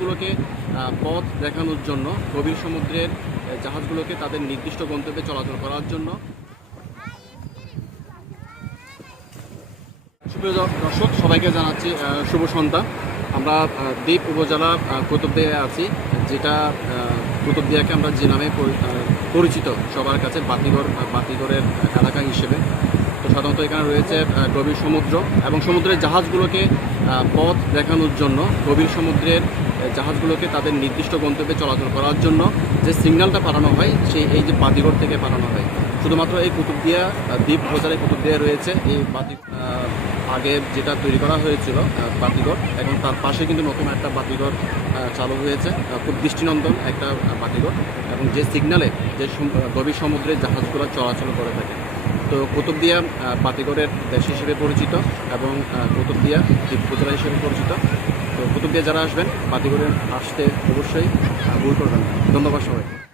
গুলোকে আহ, পথ দেখানোর জন্য গভীর সমুদ্রের জাহাজগুলোকে তাদের নির্দিষ্ট গন্তব্যে চলাচল করার জন্য। দর্শক সবাইকে জানাচ্ছি শুভ সন্ধ্যা। আমরা দ্বীপ উপজেলা আহ, কুতুবদিয়ায় আছি যেটা কুতুবদিয়াকে আমরা যে নামে পরিচিত সবার কাছে আহ, বাতিঘরের এলাকা হিসেবে। সাধারণত এখানে রয়েছে গভীর সমুদ্র এবং সমুদ্রের জাহাজগুলোকে পথ দেখানোর জন্য, গভীর সমুদ্রের জাহাজগুলোকে তাদের নির্দিষ্ট গন্তব্যে চলাচল করার জন্য যে সিগন্যালটা পাঠানো হয়, সেই, এই যে বাতিঘর থেকে পাঠানো হয়। শুধুমাত্র এই কুতুবদিয়া দ্বীপ উপজেলায় কুতুবদিয়া রয়েছে এই বাতি আগে যেটা তৈরি করা হয়েছিল বাতিঘর, এখন তার পাশে কিন্তু নতুন একটা বাতিঘর চালু হয়েছে খুব দৃষ্টিনন্দন একটা বাতিঘর এবং যে সিগন্যালে যে গভীর সমুদ্রের জাহাজগুলো চলাচল করে থাকে। তো কুতুবদিয়া পাতিগড়ের দেশ হিসেবে পরিচিত এবং কুতুবদিয়া দ্বীপ উপজেলা হিসেবে পরিচিত। তো কুতুবদিয়া যারা আসবেন পাতিগড়ে আসতে অবশ্যই ভুল করবেন ধন্যবাদ সবাই